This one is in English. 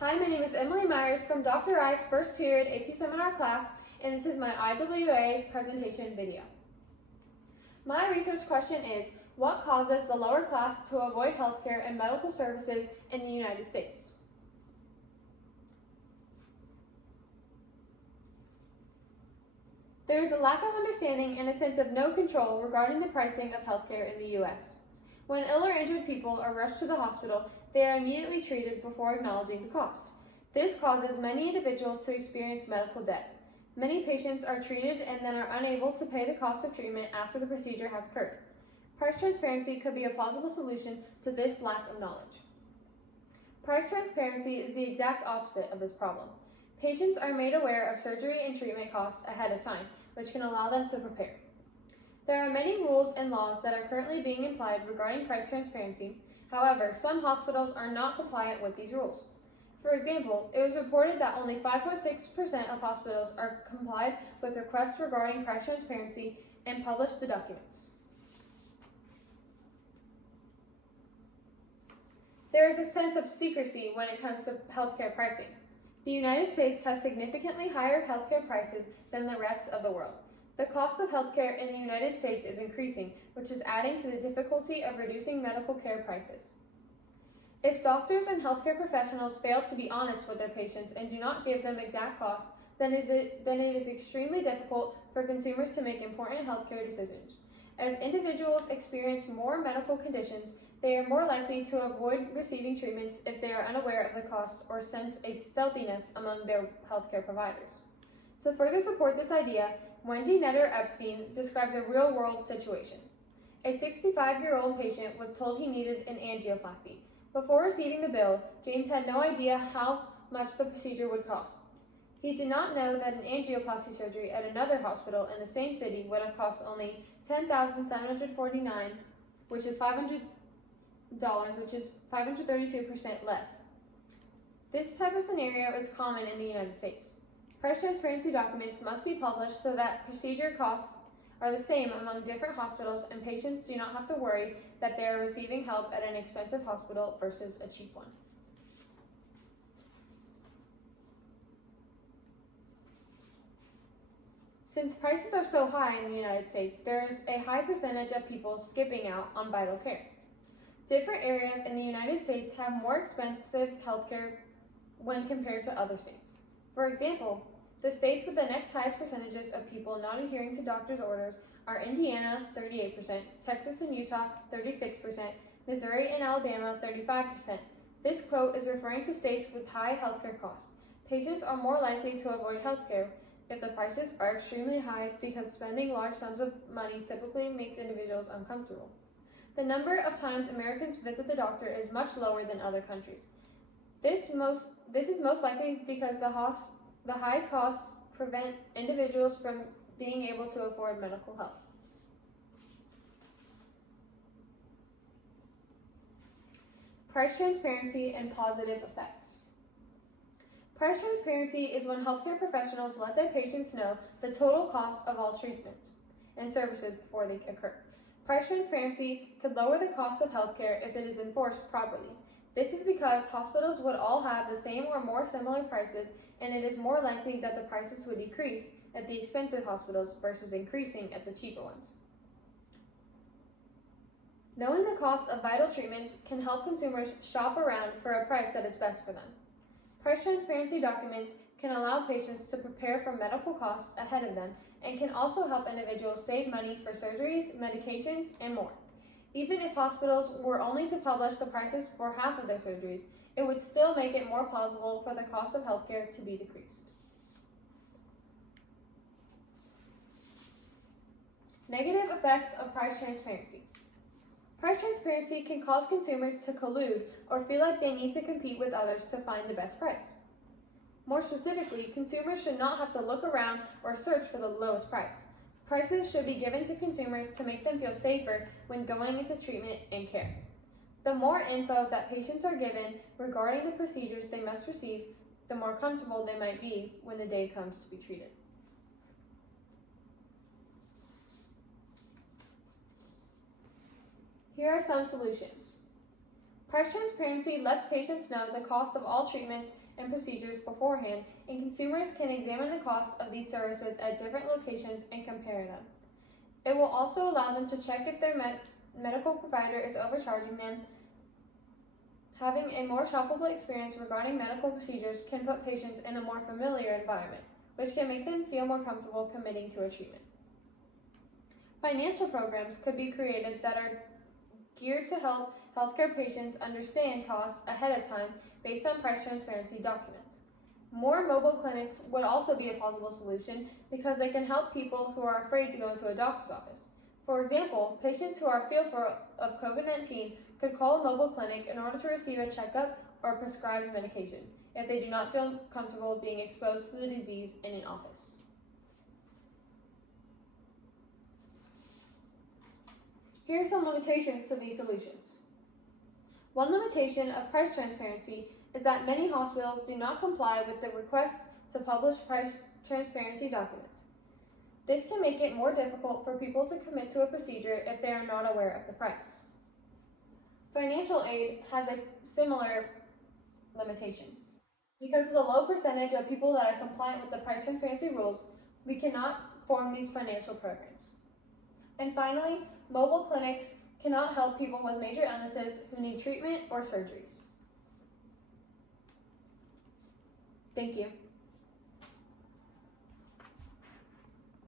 Hi, my name is Emily Myers from Dr. I's first period AP seminar class, and this is my IWA presentation video. My research question is, what causes the lower class to avoid healthcare and medical services in the United States? There is a lack of understanding and a sense of no control regarding the pricing of healthcare in the U.S. When ill or injured people are rushed to the hospital, they are immediately treated before acknowledging the cost. This causes many individuals to experience medical debt. Many patients are treated and then are unable to pay the cost of treatment after the procedure has occurred. Price transparency could be a plausible solution to this lack of knowledge. Price transparency is the exact opposite of this problem. Patients are made aware of surgery and treatment costs ahead of time, which can allow them to prepare. There are many rules and laws that are currently being applied regarding price transparency. However, some hospitals are not compliant with these rules. For example, it was reported that only 5.6% of hospitals are complied with requests regarding price transparency and published the documents. There is a sense of secrecy when it comes to healthcare pricing. The United States has significantly higher healthcare prices than the rest of the world. The cost of healthcare in the United States is increasing, which is adding to the difficulty of reducing medical care prices. If doctors and healthcare professionals fail to be honest with their patients and do not give them exact costs, then it is extremely difficult for consumers to make important healthcare decisions. As individuals experience more medical conditions, they are more likely to avoid receiving treatments if they are unaware of the costs or sense a stealthiness among their healthcare providers. To further support this idea, Wendy Netter Epstein describes a real-world situation. A 65-year-old patient was told he needed an angioplasty. Before receiving the bill, James had no idea how much the procedure would cost. He did not know that an angioplasty surgery at another hospital in the same city would have cost only $10,749, which is $500, which is 532% less. This type of scenario is common in the United States. Price transparency documents must be published so that procedure costs are the same among different hospitals and patients do not have to worry that they are receiving help at an expensive hospital versus a cheap one. Since prices are so high in the United States, there is a high percentage of people skipping out on vital care. Different areas in the United States have more expensive healthcare when compared to other states. For example, the states with the next highest percentages of people not adhering to doctor's orders are Indiana, 38%, Texas and Utah, 36%, Missouri and Alabama, 35%. This quote is referring to states with high healthcare costs. Patients are more likely to avoid healthcare if the prices are extremely high because spending large sums of money typically makes individuals uncomfortable. The number of times Americans visit the doctor is much lower than other countries. This is most likely because the high costs prevent individuals from being able to afford medical help. Price transparency and positive effects. Price transparency is when healthcare professionals let their patients know the total cost of all treatments and services before they occur. Price transparency could lower the cost of healthcare if it is enforced properly. This is because hospitals would all have the same or more similar prices, and it is more likely that the prices would decrease at the expensive hospitals versus increasing at the cheaper ones. Knowing the cost of vital treatments can help consumers shop around for a price that is best for them. Price transparency documents can allow patients to prepare for medical costs ahead of them and can also help individuals save money for surgeries, medications, and more. Even if hospitals were only to publish the prices for half of their surgeries, it would still make it more plausible for the cost of healthcare to be decreased. Negative effects of price transparency. Price transparency can cause consumers to collude or feel like they need to compete with others to find the best price. More specifically, consumers should not have to look around or search for the lowest price. Prices should be given to consumers to make them feel safer when going into treatment and care. The more info that patients are given regarding the procedures they must receive, the more comfortable they might be when the day comes to be treated. Here are some solutions. Price transparency lets patients know the cost of all treatments and procedures beforehand, and consumers can examine the cost of these services at different locations and compare them. It will also allow them to check if their medical provider is overcharging them. Having a more shoppable experience regarding medical procedures can put patients in a more familiar environment, which can make them feel more comfortable committing to a treatment. Financial programs could be created that are geared to help healthcare patients understand costs ahead of time based on price transparency documents. More mobile clinics would also be a possible solution because they can help people who are afraid to go into a doctor's office. For example, patients who are fearful of COVID-19 could call a mobile clinic in order to receive a checkup or prescribed medication if they do not feel comfortable being exposed to the disease in an office. Here are some limitations to these solutions. One limitation of price transparency is that many hospitals do not comply with the request to publish price transparency documents. This can make it more difficult for people to commit to a procedure if they are not aware of the price. Financial aid has a similar limitation. Because of the low percentage of people that are compliant with the price transparency rules, we cannot form these financial programs. And finally, mobile clinics cannot help people with major illnesses who need treatment or surgeries. Thank you.